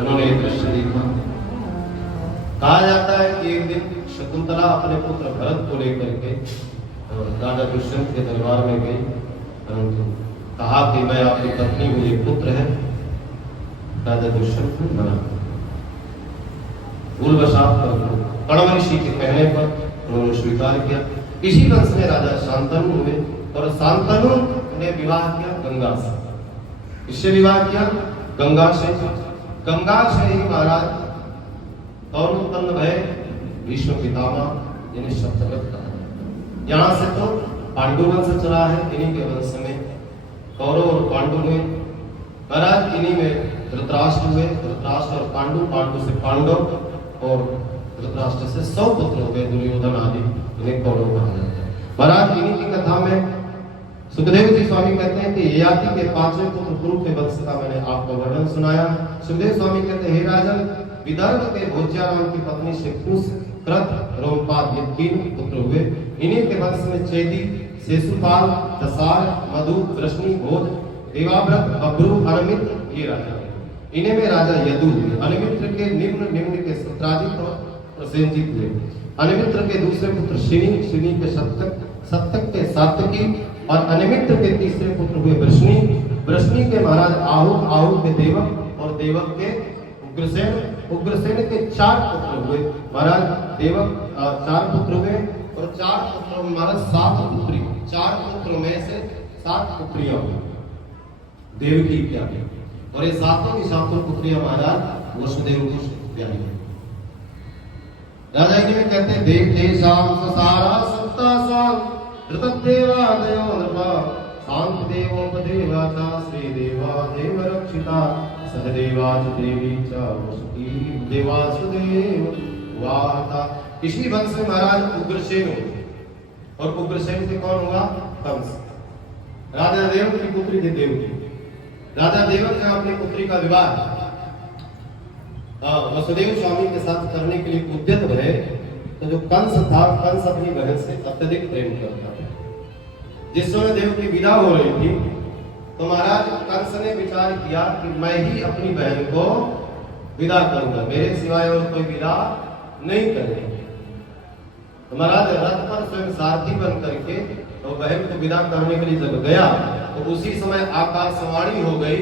उन्होंने एक दृश्य देखा। कहा जाता है कि एक दिन शकुंतला अपने पुत्र भरत को लेकर के और राजा दुष्यंत के दरबार में गई, परंतु कहा कि मैं आपकी पत्नी हूँ, ये पुत्र है। राजा दुष्यंत ने मना भूलवशात कण्व ऋषि के कहने पर उन्होंने स्वीकार किया। इसी वंश में राजा शांतनु हुए और शांतनु ने विवाह किया गंगा से। इससे विवाह किया गंगा से। गंगा से ही महाराज कौन उत्पन्न भय? भीष्म पितामह, जिन्हें सप्तव्रत कहा। यहाँ से तो पांडु वंश चला है, इन्हीं के वंश में कौरव और पांडु हुए। महाराज इन्हीं में धृतराष्ट्र हुए, धृतराष्ट्र और पांडु, पांडु से पांडव और धृतराष्ट्र से 100 पुत्र हो गए, दुर्योधन आदि, इन्हें कौरव कहा जाता है। महाराज इन्हीं की कथा में सुखदेव जी स्वामी कहते हैं कि ययाति के 5वें पुत्र कुरु के वंश का मैंने आपको वर्णन सुनाया। सुखदेव स्वामी कहते हैं, हे राजन, विदर्भ के भोज्याराम की पत्नी से कुश, कृत, रोमपाद ये 3 पुत्र हुए। इन्हीं के वंश में चेदी, शेषुपाल, दसार, मधु, वृष्णि, भोज, देवाव्रत, बब्रू, अनमित्र ये राजा। इन्हीं में राजा यदु हुए। अनमित्र के निम्न प्रसेनजित हुए। अनिमित्र के दूसरे पुत्र शिनी, शिनी के शतक, शतक के सातकी और अनिमित्र के तीसरे पुत्र हुए वृष्णि, वृष्णि के महाराज आहु, आहु के देवक और देवक के उग्रसेन, उग्रसेन के 4 पुत्र हुए महाराज देवक, 4 पुत्र हुए और 4 पुत्रों में महाराज 7 पुत्री, 4 पुत्रों में से 7 पुत्रियां हुई देवकी क्या, और ये सातों की सातों पुत्रियां महाराज वसुदेव को प्यारी है। राजा जी में कहते हैं देव तेषां ससारा सत्ता सां ऋतदेवा दयो नृपा शांत देवोपदेवा च श्री देवा देव रक्षिता सहदेवा च देवी च वसुकी देवासुदेव वाता। इसी वंश में महाराज उग्रसेन हुए और उग्रसेन से कौन हुआ? कंस। राजा देव की पुत्री थी देवकी। राजा देवक ने अपनी पुत्री का विवाह वसुदेव स्वामी के साथ करने के लिए उद्यत भये, तो जो कंस था, कंस अपनी बहन से अत्यधिक प्रेम करता था। जिस समय देव की विदा हो रही थी तो महाराज कंस ने विचार किया कि मैं ही अपनी बहन को विदा करूंगा, मेरे सिवाय और कोई विदा नहीं करेगा। तो महाराज रथ पर स्वयं सारथी बन करके तो बहन को विदा करने के लिए जब गया तो उसी समय आकाशवाणी हो गई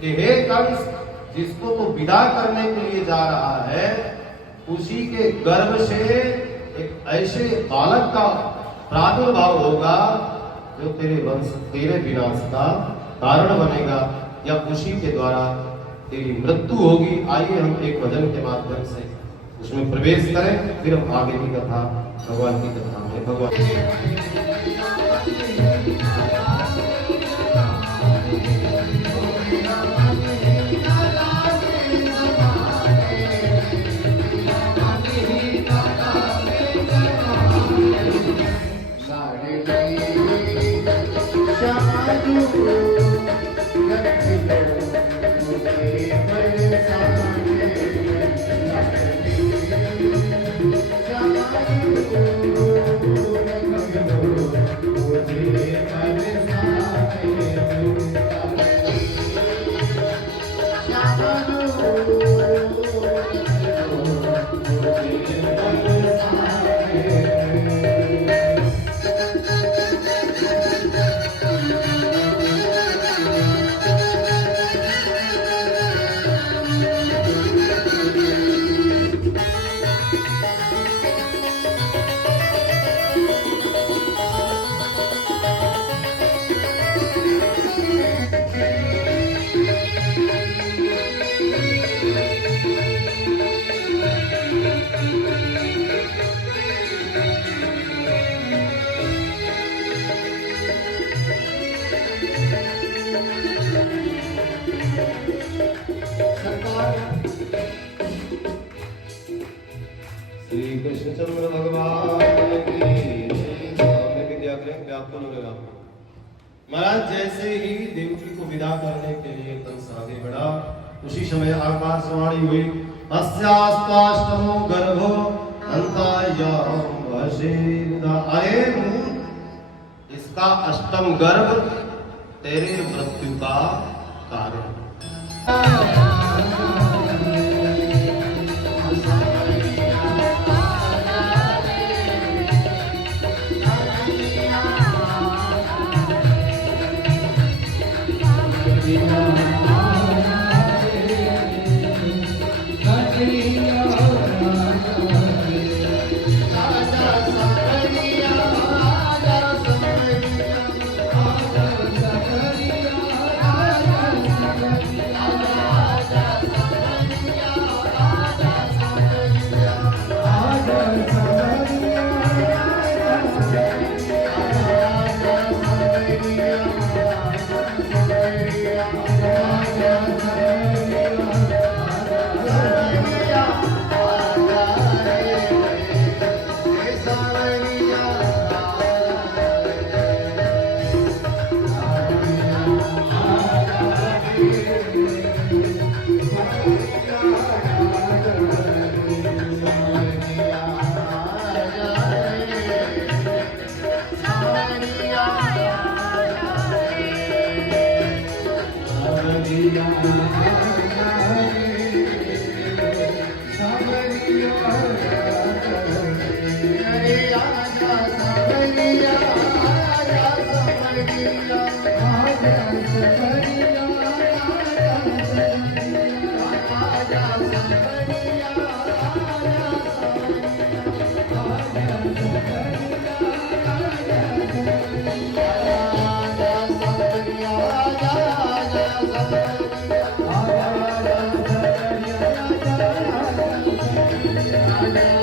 कि हे कंस, जिसको तो विदा करने के लिए जा रहा है उसी के गर्भ से एक ऐसे बालक का प्रादुर्भाव होगा जो तेरे वंश, तेरे विनाश का कारण बनेगा, या उसी के द्वारा तेरी मृत्यु होगी। आइए हम एक भजन के माध्यम से उसमें प्रवेश करें, फिर हम आगे की कथा, भगवान की कथा में भगवान कृष्णचंद्र भगवान महाराज जैसे ही देवकी को विदा करने के लिए कंस आगे बढ़ा, उसी समय आकाशवाणी हुई अस्यास्ताष्टमो गर्भो अंतायाम वशीदा। अरे इसका अष्टम गर्भ तेरे मृत्यु का कारण। Hare